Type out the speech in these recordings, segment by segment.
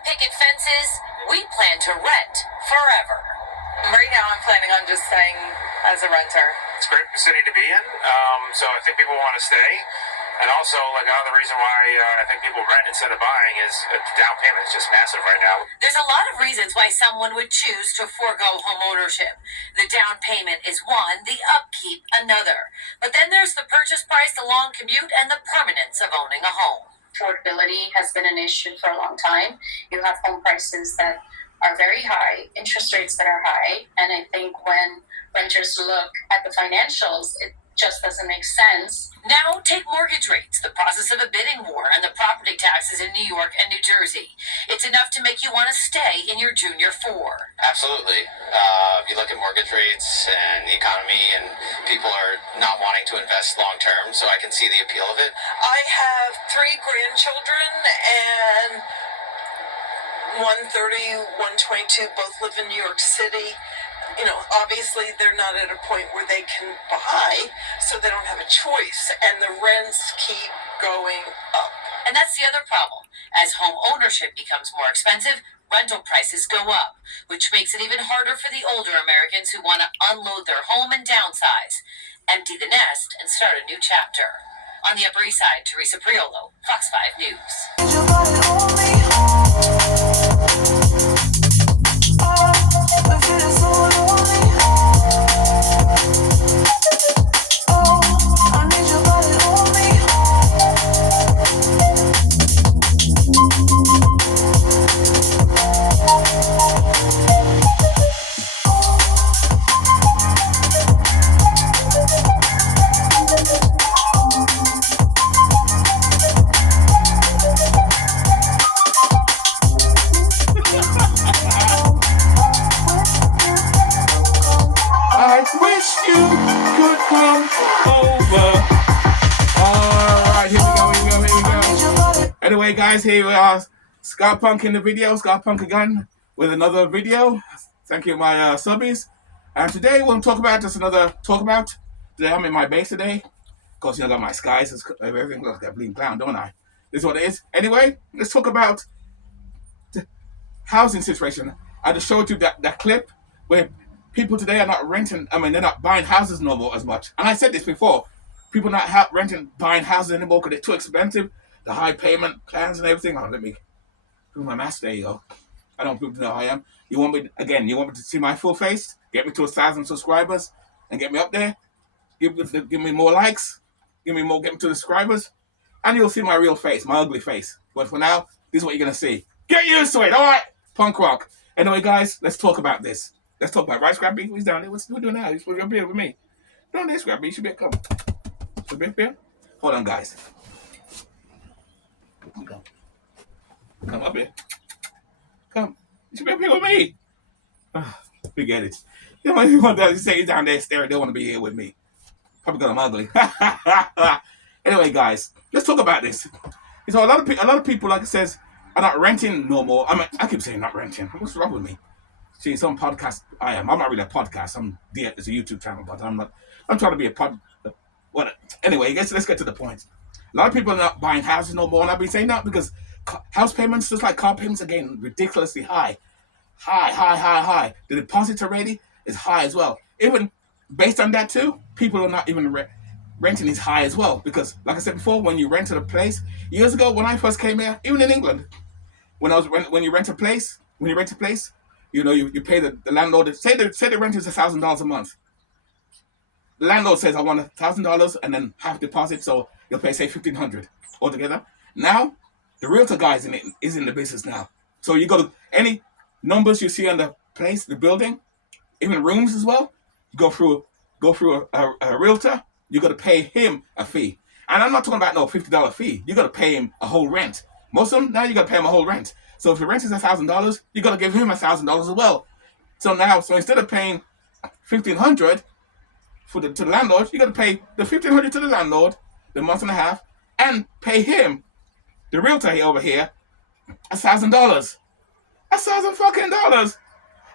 Picket fences, we plan to rent forever. Right now, I'm planning on just staying as a renter. It's a great city to be in, so I think people want to stay. And also, like another reason why I think people rent instead of buying is the down payment is just massive right now. There's a lot of reasons why someone would choose to forego home ownership. The down payment is one, the upkeep another. But then there's the purchase price, the long commute, and the permanence of owning a home. Affordability has been an issue for a long time. You have home prices that are very high, interest rates that are high, and I think when renters look at the financials, it just doesn't make sense. Now take mortgage rates, the process of a bidding war, and the property taxes in New York and New Jersey. It's enough to make you want to stay in your junior 4. Absolutely. You look at mortgage rates and the economy, and people are not wanting to invest long term, so I can see the appeal of it. I have 3 grandchildren, and 130, 122, both live in New York City. You know, obviously they're not at a point where they can buy, so they don't have a choice, and the rents keep going up. And that's the other problem. As home ownership becomes more expensive, rental prices go up, which makes it even harder for the older Americans who want to unload their home and downsize, empty the nest, and start a new chapter. On the Upper East Side, Teresa Priolo, Fox 5 News. I wish you could come over. Alright, here we go. Anyway, guys, here we are. Ska Punk in the video. Ska Punk again with another video. Thank you, my subbies. And today we'll talk about just another talkabout. Today I'm in my base today. Of course, you know, I got my skies. Everything looks like a bleeding clown, don't I? This is what it is. Anyway, let's talk about the housing situation. I just showed you that clip where people today are not renting. I mean, they're not buying houses no more as much. And I said this before. People not renting, buying houses anymore because they're too expensive. The high payment plans and everything. Oh, let me do my mask. There you go. I don't know how I am. You want me to see my full face? Get me to 1,000 subscribers and get me up there. Give me more likes. Get me to the subscribers. And you'll see my real face, my ugly face. But for now, this is what you're going to see. Get used to it, all right? Punk rock. Anyway, guys, let's talk about this. Let's talk about it. Right, Scrappy? Who's down there? What's he doing now? He's up here with me. Down there, Scrappy. You should be come. Should be up here. Hold on, guys. Come up here. Come. You should be up here with me. Forget it. You want to say he's down there staring. They want to be here with me. Probably because I'm ugly. Anyway, guys, let's talk about this. So a lot of people, like it says, are not renting no more. I mean, I keep saying not renting. What's wrong with me? See, some podcast, I'm not really a podcast. It's a YouTube channel, but I'm not. I'm trying to be a pod. What? Anyway, let's get to the point. A lot of people are not buying houses no more, and I've been saying that because house payments, just like car payments, are getting ridiculously high. High. The deposit already is high as well. Even based on that too, people are not even renting is high as well. Because, like I said before, when you rented a place years ago, when I first came here, even in England, when you rent a place, you know, you pay the landlord. Say the rent is $1,000 a month. The landlord says, I want $1,000 and then half deposit, so you'll pay, say, $1,500 altogether. Now, the realtor guy is in the business now. So you go to any numbers you see on the place, the building, even rooms as well, you go through a realtor, you got to pay him a fee. And I'm not talking about no $50 fee. You got to pay him a whole rent. Most of them, now you got to pay him a whole rent. So if your rent is $1,000, you got to give him $1,000 as well. So instead of paying $1,500 to the landlord, you got to pay the $1,500 to the landlord, the month and a half, and pay him, the realtor over here, $1,000. $1,000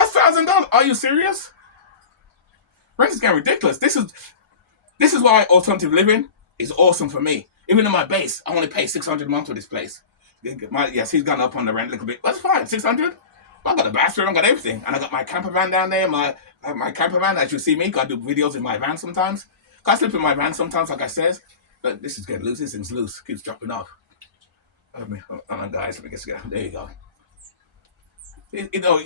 $1,000. Are you serious? Rent is getting ridiculous. This is why alternative living is awesome for me. Even in my base, I only pay $600 a month for this place. Yes, he's gone up on the rent a little bit. That's fine. 600. I got a bathroom. I got everything, and I got my camper van down there. My camper van, as you see me, I do videos in my van sometimes. I sleep in my van sometimes, like I said. But this is getting loose. This thing's loose. Keeps dropping off. Hold on, guys. Let me get together. There you go. You know,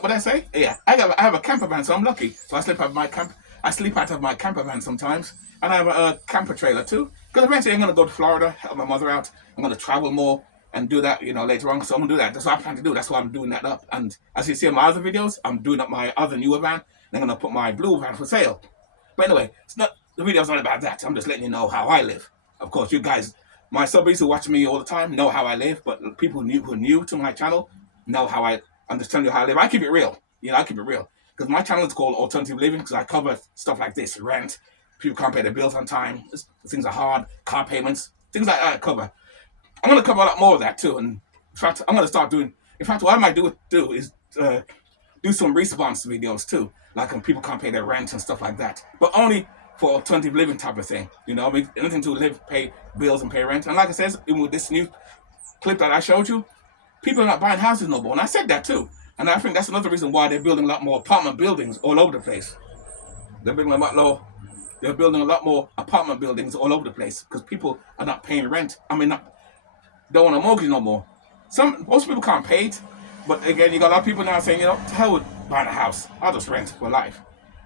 what I say? Yeah, I have a camper van, so I'm lucky. So I sleep out of my camper van sometimes, and I have a camper trailer too. Because eventually I'm gonna go to Florida, help my mother out. I'm gonna travel more and do that, later on. So I'm gonna do that. That's what I plan to do. That's why I'm doing that up. And as you see in my other videos, I'm doing up my other newer van. And I'm gonna put my blue van for sale. But anyway, the video's not about that. I'm just letting you know how I live. Of course, you guys, my subbies who watch me all the time know how I live, but people who are new to my channel know how I'm just telling you how I live. I keep it real. I keep it real. Because my channel is called Alternative Living because I cover stuff like this. Rent, people can't pay their bills on time, things are hard, car payments, things like that I cover. I'm going to cover a lot more of that too. And in fact, I'm going to start doing, what I might do is do some response videos too. Like when people can't pay their rent and stuff like that. But only for alternative living type of thing. Anything to live, pay bills and pay rent. And like I said, even with this new clip that I showed you, people are not buying houses no more. And I said that too. And I think that's another reason why they're building a lot more apartment buildings all over the place. They're building a lot more apartment buildings all over the place because people are not paying rent. Don't want a mortgage no more. Most people can't pay it. But again, you got a lot of people now saying, to hell with buying a house. I'll just rent for life.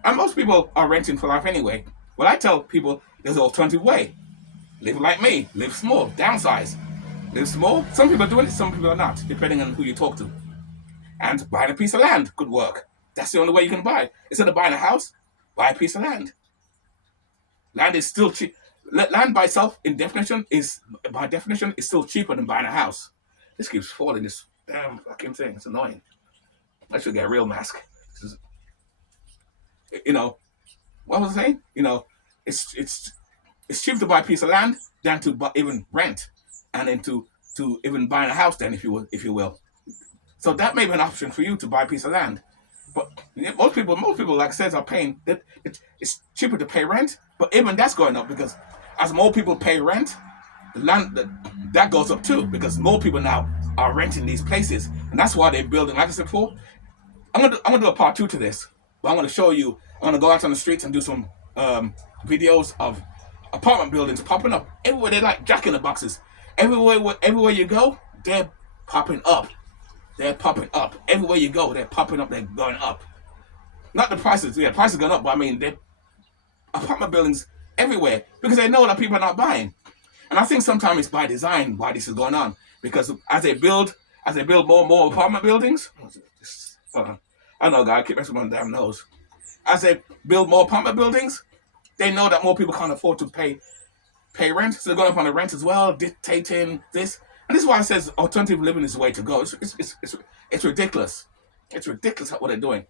And most people are renting for life anyway. But I tell people there's an alternative way. Live like me. Live small. Downsize. Live small. Some people are doing it, some people are not, depending on who you talk to. And buying a piece of land could work. That's the only way you can buy. Instead of buying a house, buy a piece of land. Land is still cheap. Land by itself, by definition, is still cheaper than buying a house. This keeps falling, this damn fucking thing. It's annoying. I should get a real mask. What was I saying? It's cheaper to buy a piece of land than to even rent, and then to even buying a house. Then, if you will. So that may be an option for you to buy a piece of land. But most people, like I said, are paying. It's cheaper to pay rent, but even that's going up because as more people pay rent, the land that goes up too because more people now are renting these places, and that's why they're building. Like I said before, I'm gonna do a part 2 to this, but I'm gonna show you. I'm gonna go out on the streets and do some videos of apartment buildings popping up everywhere. They're like Jack in the Boxes. Everywhere you go, they're popping up. They're popping up. Everywhere you go, they're popping up. They're going up. Not the prices. Yeah, prices going up, but I mean, they're apartment buildings everywhere because they know that people are not buying. And I think sometimes it's by design why this is going on because as they build more and more apartment buildings, I don't know, guy, I keep messing with my damn nose. As they build more apartment buildings, they know that more people can't afford to pay rent, so they're going up on the rent as well, dictating this. And this is why I says alternative living is the way to go. It's ridiculous. It's ridiculous what they're doing.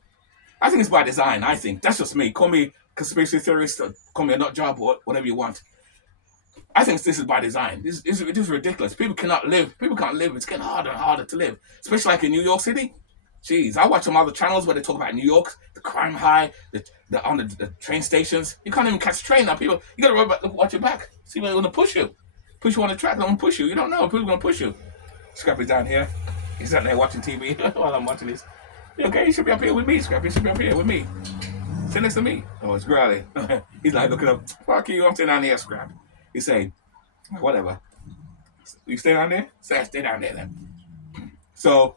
I think it's by design. I think that's just me. Call me conspiracy theorist, or call me a nut job, or whatever you want. I think this is by design. It is ridiculous. People cannot live. People can't live. It's getting harder and harder to live, especially like in New York City. Jeez, I watch some other channels where they talk about New York, the crime high, on the train stations. You can't even catch a train now. People, you gotta watch your back. See when they're gonna push you on the track. They're gonna push you. You don't know. People are gonna push you. Scrappy's down here. He's down there watching TV while I'm watching this. Okay, you should be up here with me, Scrappy. You should be up here with me. Sit next to me. Oh, it's Growly. He's like looking up. Fuck you. I'm sitting down here, Scrap. He's saying, whatever. You stay down there? Stay down there then. So,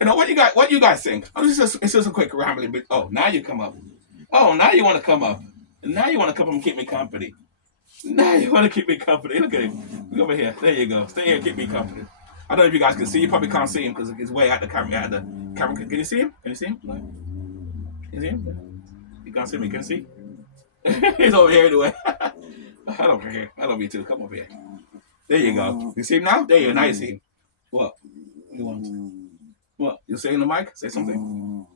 what you guys think? Oh, it's just a quick rambling bit. Oh, now you come up. Oh, now you want to come up. Now you want to come up and keep me company. Now you want to keep me company. Look at him. Look over here. There you go. Stay here and keep me company. I don't know if you guys can see. You probably can't see him because he's way out the camera. Can you see him? Can you see him? Can you see him? You can't see me. Can you see? He's over here anyway. I don't care. I love you too. Come over here. There you go. You see him now? There you go. Now you see him. What? You want? What? You say in the mic? Say something.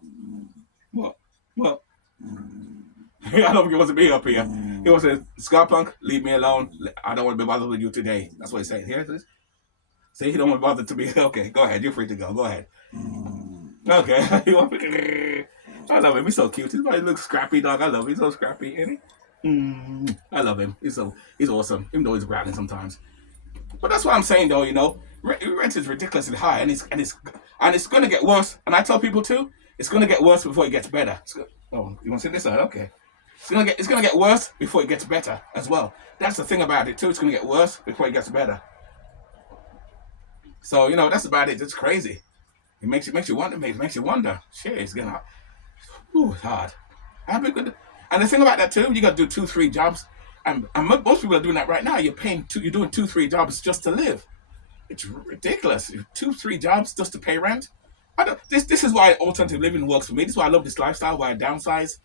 What? I don't think he wants to be up here. He wants to say, Scott Punk, leave me alone. I don't want to be bothered with you today. That's what he's saying. Here it is. Say he don't want to bother to be. Okay, go ahead. You're free to go. Go ahead. Okay. I love him. He's so cute. He looks scrappy, dog. I love him. He's so scrappy, isn't he? I love him. He's awesome. Even though he's growling sometimes. But that's what I'm saying, though. Rent is ridiculously high, and it's going to get worse. And I tell people too, it's going to get worse before it gets better. Oh, you want to see this side? Okay. It's gonna get worse before it gets better as well. That's the thing about it too. It's gonna get worse before it gets better. So that's about it. It's crazy. It makes you wonder. Makes you wonder. Shit, it's getting hard. Ooh, it's hard. And the thing about that too, you got to do 2-3 jobs, and most people are doing that right now. You're doing 2-3 jobs just to live. It's ridiculous. 2-3 jobs just to pay rent. This is why alternative living works for me. This is why I love this lifestyle. Why I downsize.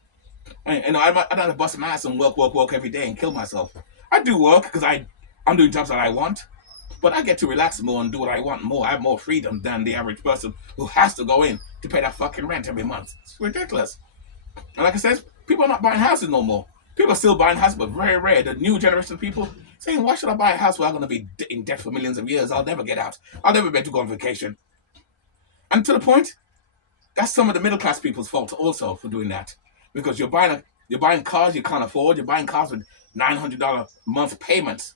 And I don't have to bust my ass and work every day and kill myself. I do work because I'm doing jobs that I want, but I get to relax more and do what I want more. I have more freedom than the average person who has to go in to pay that fucking rent every month. It's ridiculous. And like I said, people are not buying houses no more. People are still buying houses, but very rare. The new generation of people saying, why should I buy a house where I'm going to be in debt for millions of years? I'll never get out. I'll never be able to go on vacation. And to the point, that's some of the middle class people's fault also for doing that. Because you're buying cars you can't afford. You're buying cars with $900 a month payments,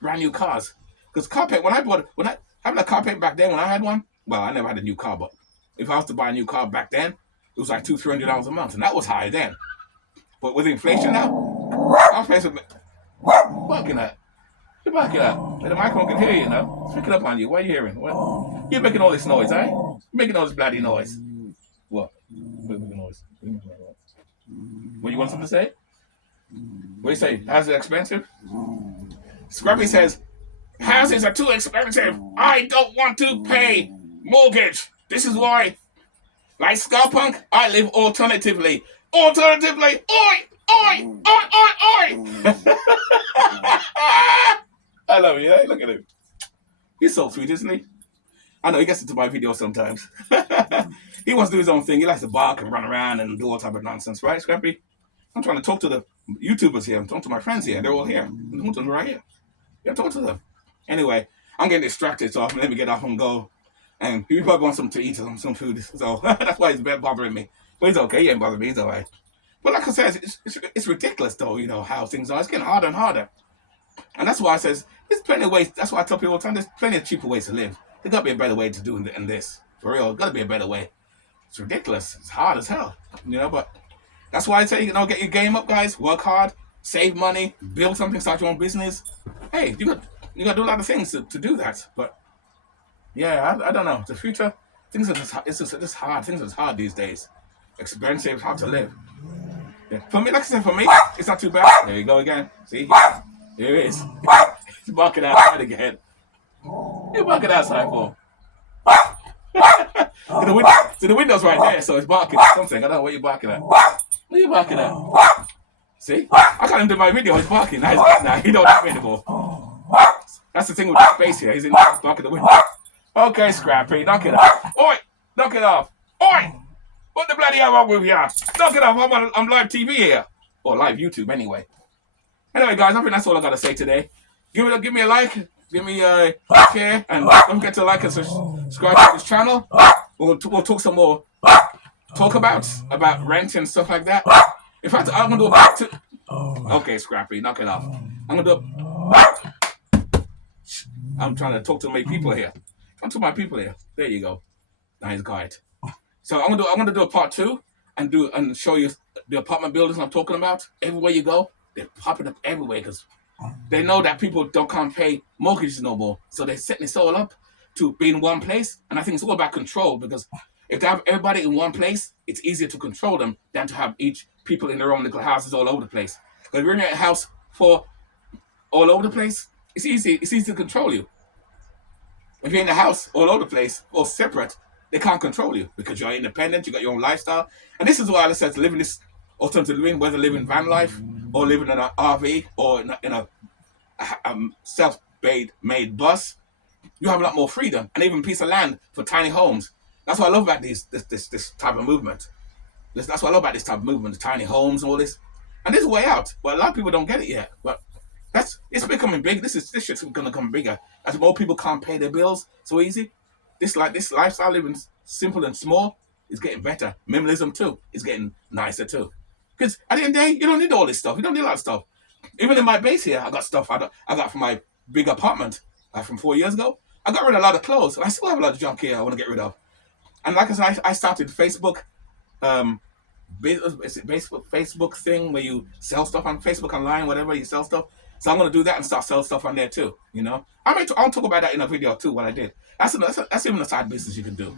brand new cars. Because car payment, having a car payment back then when I had one, well, I never had a new car, but if I was to buy a new car back then, it was like $200-$300 a month, and that was high then. But with inflation now, car payments barking at. You're barking at. The microphone can hear you now. It's picking up on you. What are you hearing? What? You're making all this noise, eh? You're making all this bloody noise. What? Making noise. What, you want something to say? What do you say? Houses are expensive? Scruffy says, houses are too expensive. I don't want to pay mortgage. This is why. Like Scarpunk, I live alternatively. Alternatively. Oi! Oi! Oi! Oi! Oi! I love you. Hey, look at him. He's so sweet, isn't he? I know he gets into my videos sometimes. He wants to do his own thing. He likes to bark and run around and do all type of nonsense, right, Scrappy? I'm trying to talk to the YouTubers here. I'm talking to my friends here. They're all here. I'm talking to them right here. Yeah, talk to them. Anyway, I'm getting distracted, so let me get off and go. And he probably wants something to eat or some food. So that's why he's bothering me. But he's okay. He ain't bothering me. He's all right. But like I said, it's ridiculous, though, how things are. It's getting harder and harder. And that's why I says, there's plenty of ways. That's why I tell people all the time, there's plenty of cheaper ways to live. There's got to be a better way to do than this. For real, got to be a better way. It's ridiculous. It's hard as hell. But that's why I say, get your game up, guys. Work hard. Save money. Build something. Start your own business. Hey, you got to do a lot of things to do that. But, yeah, I don't know. The future, things are just hard. Things are hard these days. Expensive, hard to live. Yeah. For me, like I said, it's not too bad. There you go again. See? Here it is. He's barking outside again. You're barking outside for? The window's right there, so it's barking at something. I don't know what you're barking at. What are you barking at? See? I can't even do my video. He's barking. Now he don't have me anymore. That's the thing with the space here. He's in there barking the window. Okay, Scrappy, knock it off. Oi! Knock it off. Oi! What the bloody hell wrong with you? Knock it off. I'm on live TV here. Or live YouTube, anyway. Anyway, guys, I think that's all I got to say today. Give me a like. Give me a share. And don't forget to like and subscribe to this channel. We'll talk some more. Talk about rent and stuff like that. In fact, I'm going to do a part 2. Okay, Scrappy, knock it off. I'm going to do I'm trying to talk to my people here. There you go. Now he's quiet. So I'm gonna do a part 2 and show you the apartment buildings I'm talking about. Everywhere you go, they're popping up everywhere because they know that people can't pay mortgages no more. So they're setting this all up to be in one place. And I think it's all about control because if they have everybody in one place, it's easier to control them than to have each people in their own little houses all over the place. Because if you're in a house for all over the place, it's easy to control you. If you're in a house all over the place or separate, they can't control you because you're independent, you got your own lifestyle. And this is why I said living this alternative living, whether living van life or living in an RV or in a self-made bus, you have a lot more freedom and even piece of land for tiny homes. That's what I love about this type of movement. That's what I love about this type of movement, the tiny homes and all this. And there's a way out, but a lot of people don't get it yet. But it's becoming big. This shit's gonna become bigger as more people can't pay their bills so easy. This lifestyle living simple and small is getting better. Minimalism too is getting nicer too. Because at the end of the day, you don't need all this stuff. You don't need a lot of stuff. Even in my base here, I got stuff I got from my big apartment. from 4 years ago. I got rid of a lot of clothes, and I still have a lot of junk here I want to get rid of. And like I said, I started Facebook, is it Facebook thing where you sell stuff on Facebook online, whatever you sell stuff. So I'm gonna do that and start selling stuff on there too. You know, I'll talk about that in a video too. What I did. That's even a side business you can do.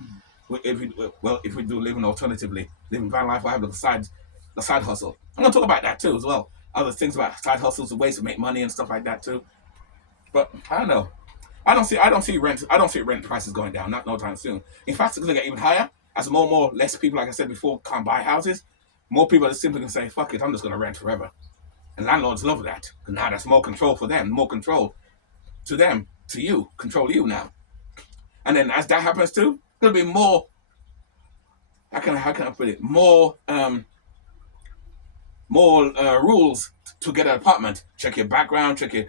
If we do living alternatively, living van life, I have the side hustle. I'm gonna talk about that too as well. Other things about side hustles and ways to make money and stuff like that too. But I don't know. I don't see rent prices going down, not no time soon. In fact, it's gonna get even higher as less people, like I said before, can't buy houses. More people are simply gonna say, "Fuck it, I'm just gonna rent forever." And landlords love that. Because now that's more control for them, more control to them, to you, control you now. And then as that happens too, there'll be more. How can I put it? More rules to get an apartment. Check your background. Do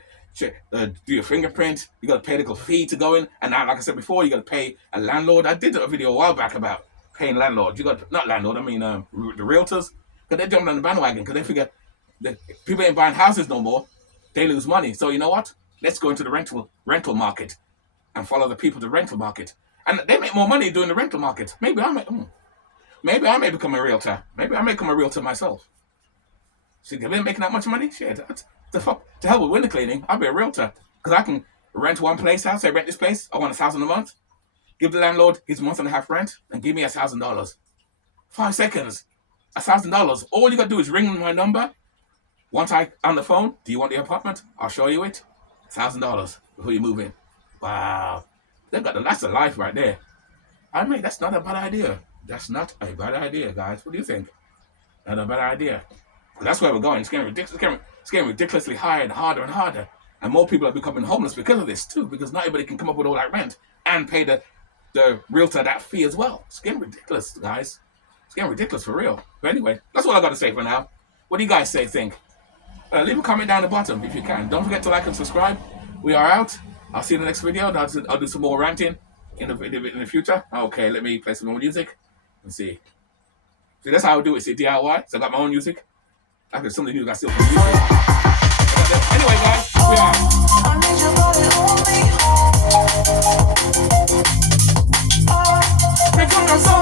your fingerprint. You got to pay the fee to go in. And now, like I said before, you got to pay a landlord. I did a video a while back about paying landlord. You got not landlord. I mean the realtors, because they jumped on the bandwagon because they figure that people ain't buying houses no more. They lose money. So you know what? Let's go into the rental market and follow the people to the rental market. And they make more money doing the rental market. Maybe I may become a realtor. Maybe I may become a realtor myself. See, they've been making that much money? Shit, the fuck? To hell with window cleaning. I'll be a realtor. Because I can rent one place house. I rent this place. I want $1,000 a month. Give the landlord his month and a half rent and give me $1,000. 5 seconds. $1,000. All you got to do is ring my number. Once I on the phone, do you want the apartment? I'll show you it. $1,000 before you move in. Wow. That's a life right there. I mean, that's not a bad idea. That's not a bad idea, guys. What do you think? Not a bad idea. That's where we're going. It's getting ridiculous. It's getting ridiculously higher and harder and harder. And more people are becoming homeless because of this too. Because not everybody can come up with all that rent and pay the realtor that fee as well. It's getting ridiculous, guys. It's getting ridiculous for real. But anyway, that's all I got to say for now. What do you guys think? Leave a comment down the bottom if you can. Don't forget to like and subscribe. We are out. I'll see you in the next video. I'll do some more ranting in the future. Okay, let me play some more music. Let's see. See, that's how I do it. See, DIY. So I got my own music. I can some of the music I steal from YouTube. Anyway, guys, we are. I need your body on me. Pick up your soul.